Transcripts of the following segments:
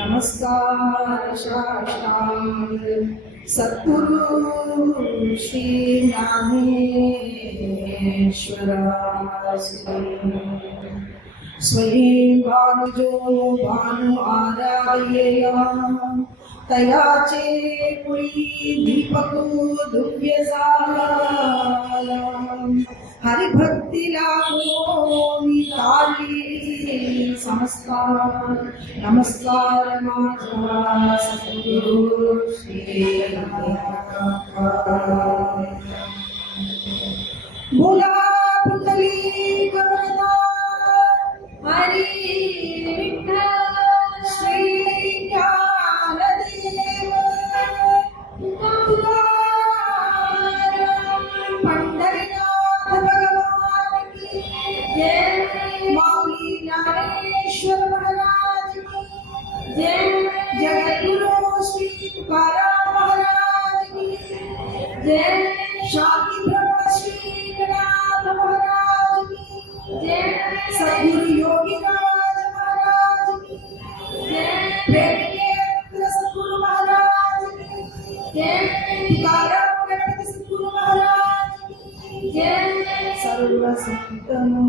नमस्कार साष्टांग सद्गुरु श्री ज्ञानेश्वराय स्वयं भानुजो भानु आराधयेय तयाचे पुरी दीपको दिव्य झाला हरिभक्ती लागो निताली नमस्कार नमस्कार माझा सद्गुरु श्री बोला पुंडलिक वरदा हरी विठ्ठल श्री ज्ञानदेव पंढरीनाथ भगवान की जय माऊली ज्ञानेश्वर महाराज की जय जगद्गुरु श्री तुकाराम महाराज की जय शांति ब्रह्म श्री गणाध महाराज की जय सद्गुरु योगीराज महाराज की जय प्रेम सद्गुरु महाराज की जय तुकाराम गणपति सद्गुरु महाराज की जय सर्व संतनों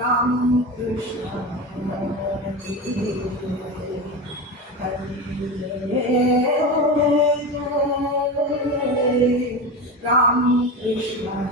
राम कृष्ण राम कृष्ण राम कृष्ण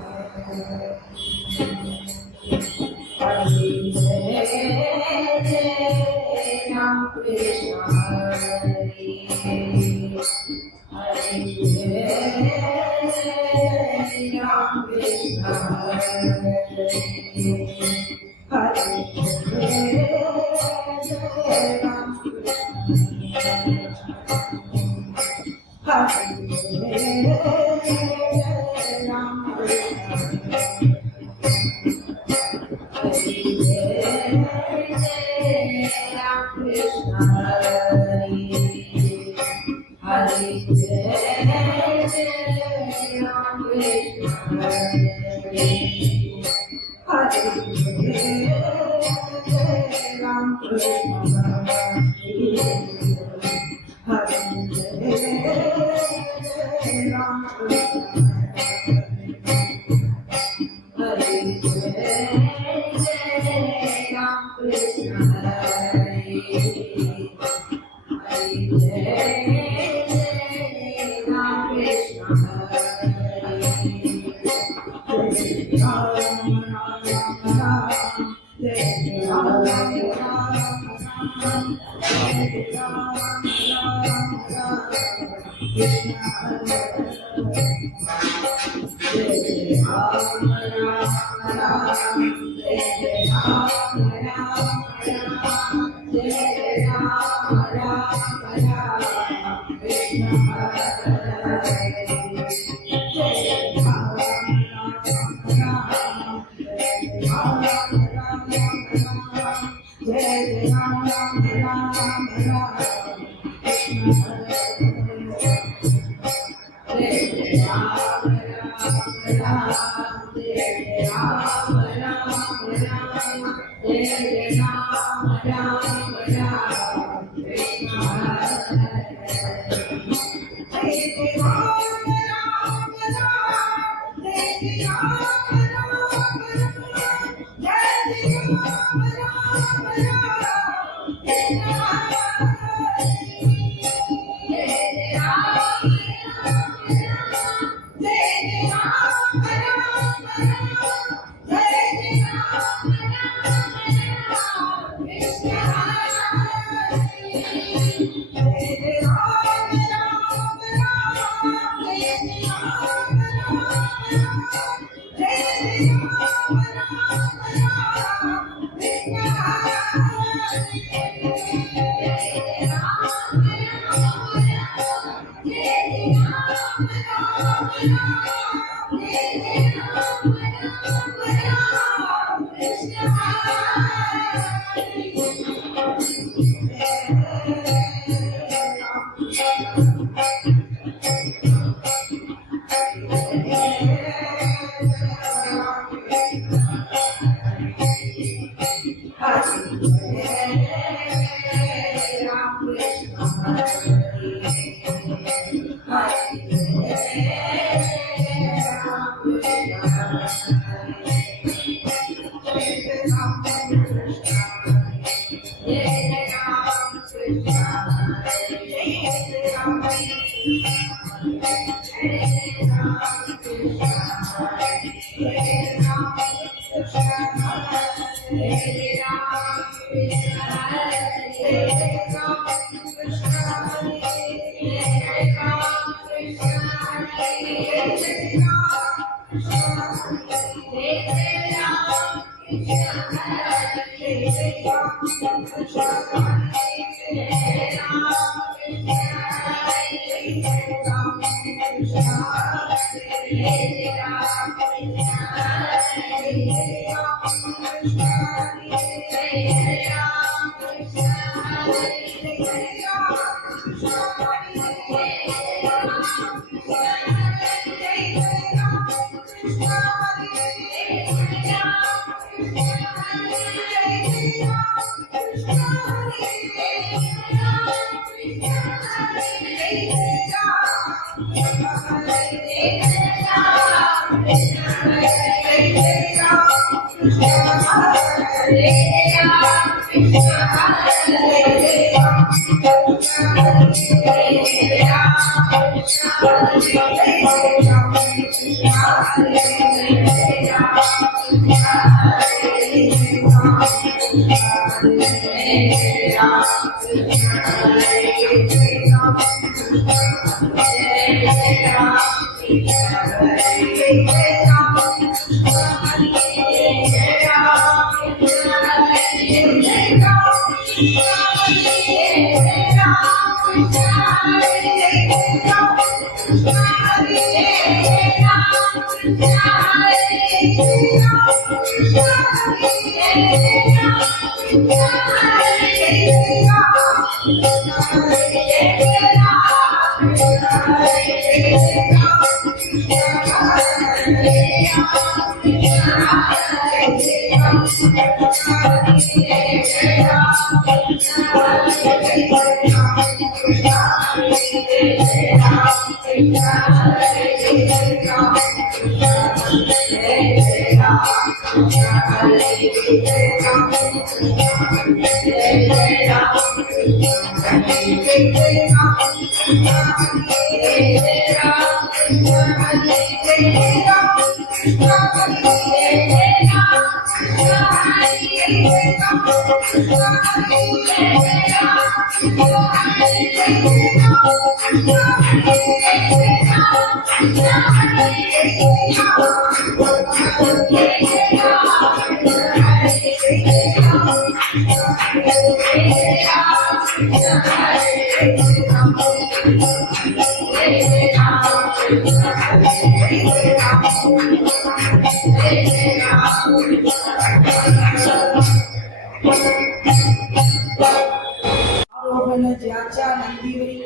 ज्याच्या नंदीवरी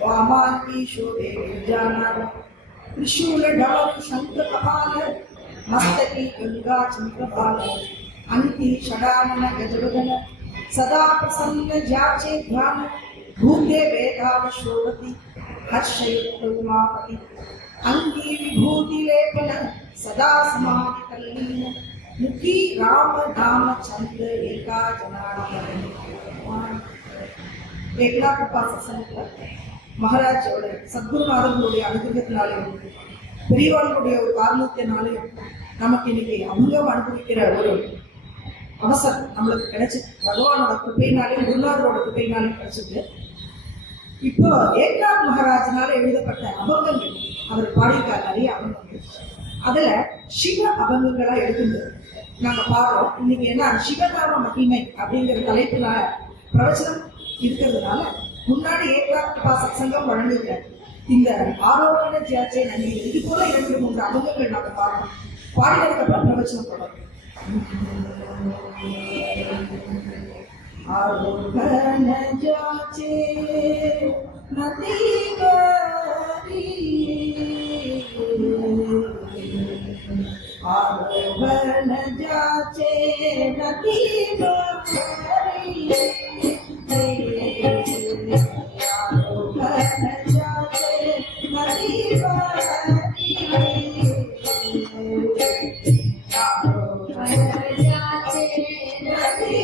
वामांती शोभे जाणार त्रिशूल ढवळ शंख कपाल मस्तकी गंगा चंद्रपाल अंती षडानन गजबदन सदा प्रसन्न ज्याचे ध्यान भूते वेदाव शोभती हर्षयुक्त उमापती अंगी विभूती लेपन सदा समाधि तल्लीन मुखी राम नाम चंद्र एका जनार्दन एकनाथ உபாசனத்துல மகாராஜோட சத்குருநாதர்களுடைய அனுகிரகத்தினாலையும் பெரியவாளுடைய ஒரு காரணத்தினாலையும் நமக்கு இன்னைக்கு அங்கம் அனுபவிக்கிற ஒரு அவசரம் நம்மளுக்கு கிடைச்சு பகவானோட கிருப்பையினாலையும் குருநாதரோட கிருப்பையினாலையும் கிடைச்சது. இப்போ ஏக்நாத் மகாராஜனால எழுதப்பட்ட அபங்கங்கள் அவர் பாடியிருக்கார் நிறைய அபங்கங்கள். அதுல சிவ அபங்கங்களா எடுக்கின்றது. நாங்க பாடுறோம். இன்னைக்கு என்ன சிவநாம மகிமை அப்படிங்கிற தலைப்புல பிரவச்சனம் இருக்கிறதுனால முன்னாடி ஏகாத்மா சத்சங்கம் வழங்குகிற இந்த ஆரோக்கிய ஜாச்சை நன்றி இது போல 2-3 அங்கங்கள் நாங்க பாடுறோம். பாடினதுக்கு அப்புறம் பிரவச்சனம் தொடரும். आरोहण जाचे नदी गरी आरोहण जाचे नदी गरी आरोहण जाचे नदी गरी आरोहण जाचे नदी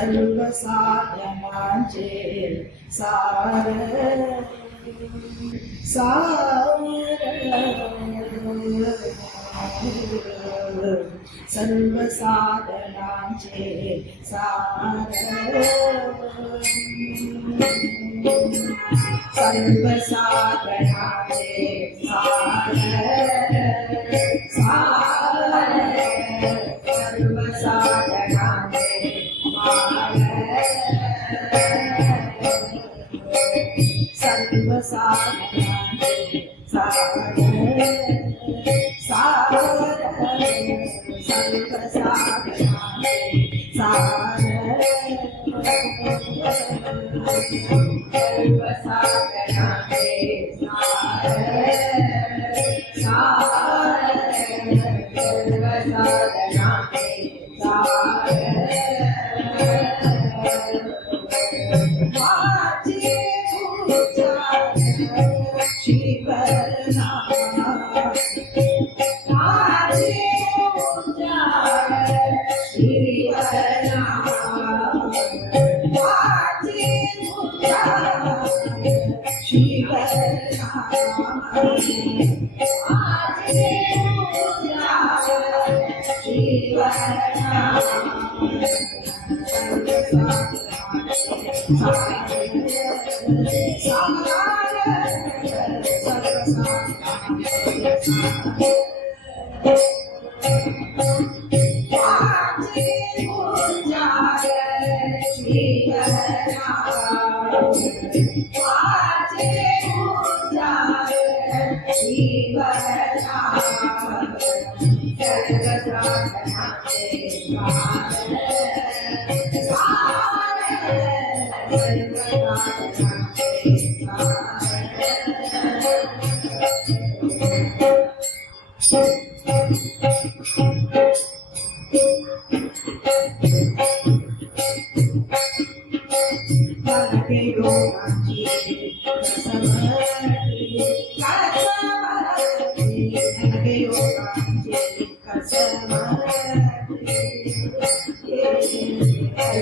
सर्व साधनांचे सार सर्व साधनांचे सार सर्व साधनांचे सार सर्व साधनांचे सर्व साधनांचे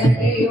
Bye.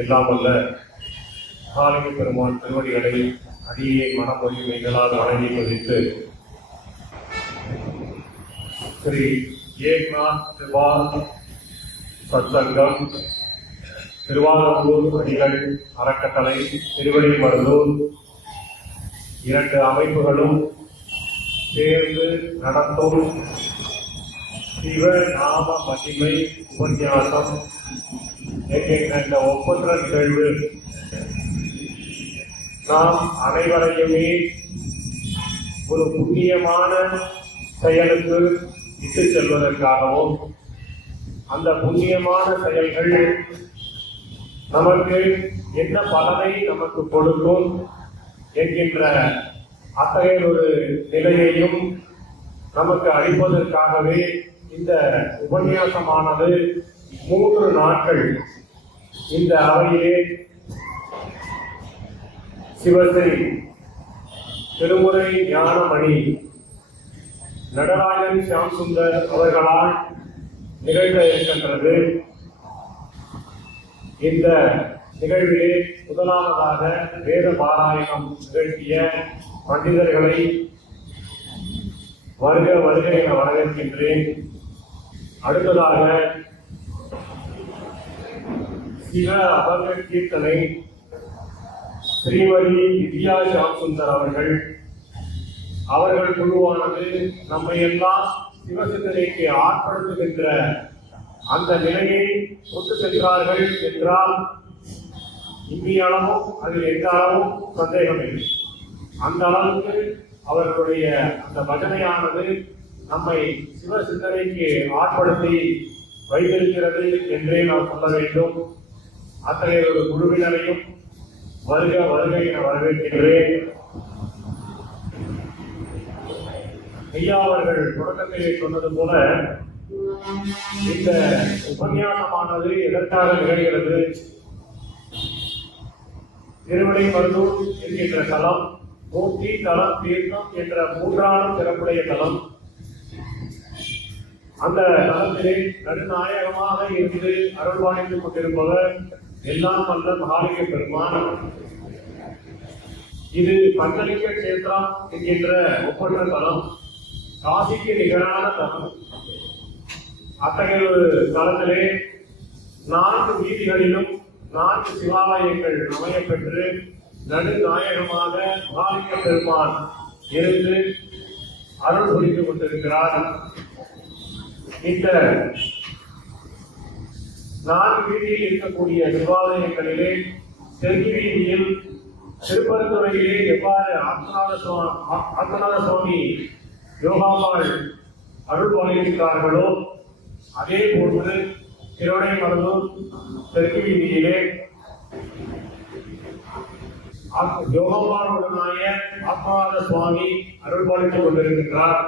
எல்லாம் வல்ல காளிங்க பெருமான் திருவடிகளை அடியே மனமொழி மெய்களால் வணங்கி கொதித்து ஸ்ரீ ஏக்நாத் திவார் சத்சங்கம் திருவாரூர் அடிகள் அறக்கட்டளை திருவடிமருதூர் 2 அமைப்புகளும் சேர்ந்து நடத்தும் சிவ நாம மகிமை உபன்யாசம் என்கின்ற ஒப்பற்ற நிகழ்வு நாம் அனைவரையுமே ஒரு புண்ணியமான செயலுக்கு இட்டு செல்வதற்காகவும் அந்த புண்ணியமான செயல்கள் நமக்கு என்ன பலனை நமக்கு கொடுக்கும் என்கின்ற அத்தகைய ஒரு நிலையையும் நமக்கு அளிப்பதற்காகவே இந்த உபன்யாசமானது 3 நாட்கள் இந்த அவையிலே சிவஸ்ரீ திருமுறை ஞானமணி நடராஜன் ஷியாம் சுந்தர் அவர்களால் நிகழ்த்த இருக்கின்றது. இந்த நிகழ்விலே முதலாவதாக வேத பாராயணம் நிகழ்த்திய பண்டிதர்களை வருக வருக என வரவேற்கின்றேன். அடுத்ததாக சிவ அபர்ண கீர்த்தனை ஸ்ரீமதி வித்யா ஷியாம் சுந்தர் அவர்கள் குழுவானது நம்மை எல்லாம் சிவசிந்தனைக்கு ஆட்படுத்துகின்ற அந்த நிலையை கொண்டு சென்றார்கள் என்றால் இந்திய அளவும் அதில் எந்த அளவும் சந்தேகமில்லை. அந்த அளவுக்கு அவர்களுடைய அந்த பஜனையானது நம்மை சிவ சிந்தனைக்கு ஆட்படுத்தி வைத்திருக்கிறது என்றே நாம் சொல்ல வேண்டும். அத்தகைய ஒரு குழுவினரையும் வருக வருக என வரவேற்கின்றேன். ஐயா அவர்கள் தொடக்கத்திலே சொன்னது போல இந்த உபன்யாசமானது எதற்காக நிகழ்கிறது? திருவிடைமருதூர் என்கின்ற தலம், மூர்த்தி தலம், தீர்த்தம் என்ற 3ஆம் சிறப்புடைய தலம். அந்த தலத்திலே நடுநாயகமாக இருந்து அருள்வாணித்துக் கொண்டிருப்பவர் எல்லாம் வல்ல மகாலிங்க பெருமான். இது பஞ்சலிங்க கஷேத்திரம் என்கின்ற ஒப்பற்ற தலம், காசிக்கு நிகரான தலம். அத்தகைய ஒரு தலத்திலே 4 வீதிகளிலும் 4 சிவாலயங்கள் அமையப்பெற்று நடுநாயகமாக மாலிக பெருமான் இருந்து அருள் புரிந்து கொண்டிருக்கிறார். இந்த 4 வீதியில் இருக்கக்கூடிய சிவாலயங்களிலே தெற்கு வீதியில் திருப்பரந்துறையிலே எவ்வாறு ஆத்மநாத சுவாமி யோகாம்பாள் அருள் பாலிக்கிறார்களோ அதே போன்று திருவடைமருதூர் தெற்கு வீதியிலே யோகாம்பாளுடனாய ஆத்மநாத சுவாமி அருள் பாலித்துக் கொண்டிருக்கின்றார்.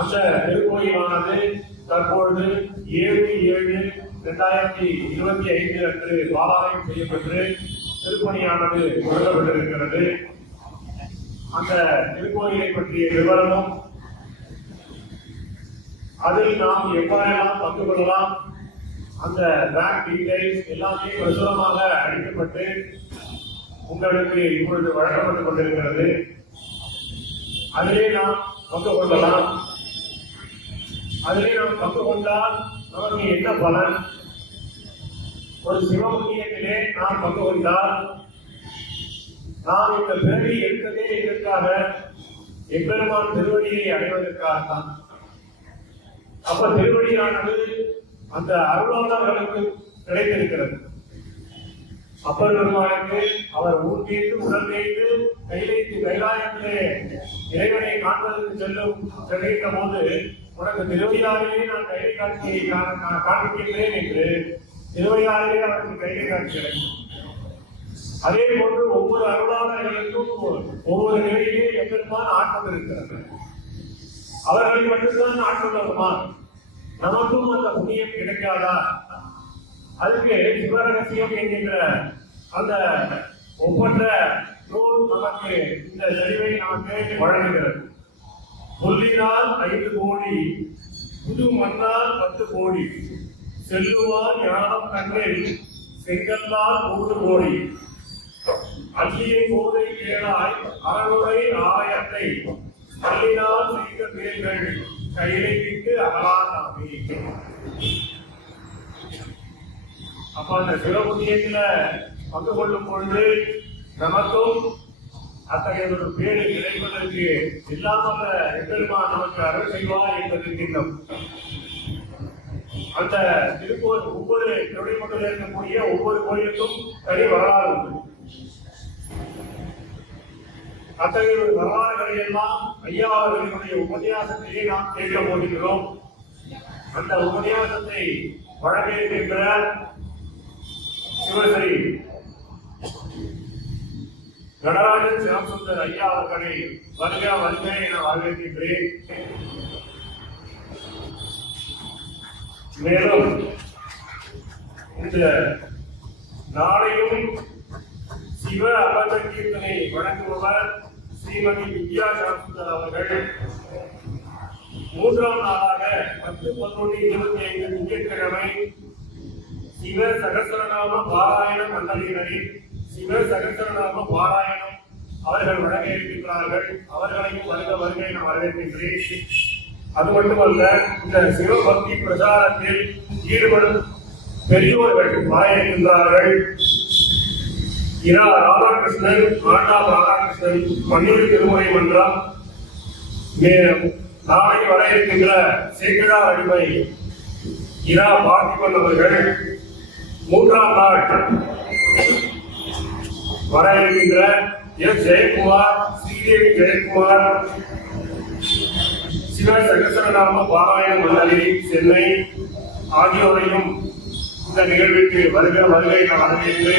அந்த திருக்கோயிலானது தற்பொழுது 7/7/2025 அன்று பாலாலயம் செய்யப்பட்டு திருப்பணியானது தொடங்கப்பட்டிருக்கிறது. அந்த திருக்கோயிலை பற்றிய விவரமும் அதில் நாம் எவ்வாறெல்லாம் பங்கு கொள்ளலாம் அந்த பேங்க் டீடைல்ஸ் எல்லாமே பிரசுரமாக அளிக்கப்பட்டு உங்களுக்கு இப்பொழுது வழங்கப்பட்டுக் கொண்டிருக்கிறது. அதிலே நாம் பங்கு கொள்ளலாம். அதிலே நாம் பங்கு கொண்டால் நமக்கு என்ன பலன்? ஒரு சிவமுனியத்திலே நாம் பங்கு கொண்டால் நாம் இந்த பிறவி எடுத்ததே இதற்காக எம்பெருமான் திருவடியை அடைவதற்காகத்தான். அப்ப திருவடியானது அந்த அருளாளர்களுக்கு கிடைத்திருக்கிறது. அப்பர் பெருமானுக்கு அவர் ஊர் தேய்ந்து உடல் தேய்ந்து கைலாயத்திலே இறைவனை காண்பதற்கு செல்கின்ற போது உனக்கு திருவையாறிலே நான் கைலை காட்சியை காண்பிக்கின்றேன் என்று திருவையாறிலே அவருக்கு கைலை காட்சி கிடைக்கும். அதே போன்று ஒவ்வொரு அருளாளர்களுக்கும் ஒவ்வொரு நிலையிலே எம்பெருமான் ஆட்டம் இருக்கிறது. அவர்களை மட்டும்தான் ஆட்கொள்ளணுமா? நமக்கும் அந்த புண்ணியம் கிடைக்காதா? அதுக்கு சிவரகசியம் என்கின்ற அந்த ஒவ்வொன்ற நூல் நமக்கு இந்த தெளிவை நமக்கு வழங்குகிறது. சொல்லினால் 5 கோடி, புது மண்ணால் 10 கோடி, செல்லுவார் ஞானம் கண்ணில் செங்கல்லால் 3 கோடி, அள்ளிய கோதை கேளாய் அறவுரை ஆலயத்தை பள்ளினால் செய்த பேர்கள் கையிலை விட்டு அகலாதாமே. அப்ப அந்த சிவபுண்ணியத்துல பங்கு கொள்ளும் பொழுது நமக்கும் அத்தகைய ஒரு பேரு கிடைப்பதற்கு இல்லாமல் எம்பெருமான் நமக்கு அருள் செய்வார் என்பது திண்ணம். அந்த திருக்கோயில் ஒவ்வொரு திருவிடைமட்டில் இருக்கக்கூடிய ஒவ்வொரு கோயிலுக்கும் தனி வரலாறு உண்டு. அத்தகைய வரலாறுகளை எல்லாம் ஐயா அவர்களுடைய உபன்யாசத்திலே நாம் கேட்க போகிறோம். அந்த உபன்யாசத்தை வழங்க இருக்கின்ற சிவஸ்ரீ நடராஜன் சிவசுந்தர் ஐயா அவர்களை வருக வருக என வரவேற்கின்றேன். மேலும் இந்த நாளையும் சிவ அபத கீர்த்தனை வழங்குபவர் ஸ்ரீமதி வித்யா சிவசுந்தர் அவர்கள் 3ஆம் நாளாக 10/11/25 திங்கட்கிழமை சிவ சகஸ்ரநாம பாராயண மண்டலினரின் சிவ சகஸ்ரநாம பாராயணம் அவர்கள் வழங்க இருக்கின்றார்கள். அவர்களையும் வருக வருக என வரவேற்கின்றேன். அது மட்டுமல்ல, இந்த சிவபக்தி பிரச்சாரத்தில் ஈடுபடும் பெரியோர்கள் வர இருக்கின்றார்கள். இரா ராதாகிருஷ்ணன், ஆண்டாள் ராதாகிருஷ்ணன் பன்னீர் திருமுறை மன்றம், நாளை வர இருக்கின்ற சேக்கிழார் அடிமை இரா பார்த்திபன் அவர்கள், 3ஆம் நாள் வர இருக்கின்ற எஸ் ஜெயக்குமார், ஸ்ரீதேவி ஜெயக்குமார், சிவ சகஸ்ரநாம பாராயண மண்டலி சென்னை ஆகியோரையும் இந்த நிகழ்விற்கு வருக வருக என வரவேற்று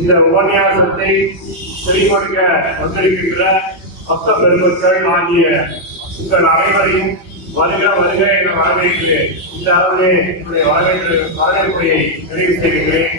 இந்த உபன்யாசத்தை செவிமடுக்க வந்திருக்கின்ற பக்த பெருமக்கள் ஆகிய உங்கள் அனைவரையும் வருக வருக என வரவேற்று இந்த அளவிலே வரவேற்புரையை நிறைவு செய்கிறேன்.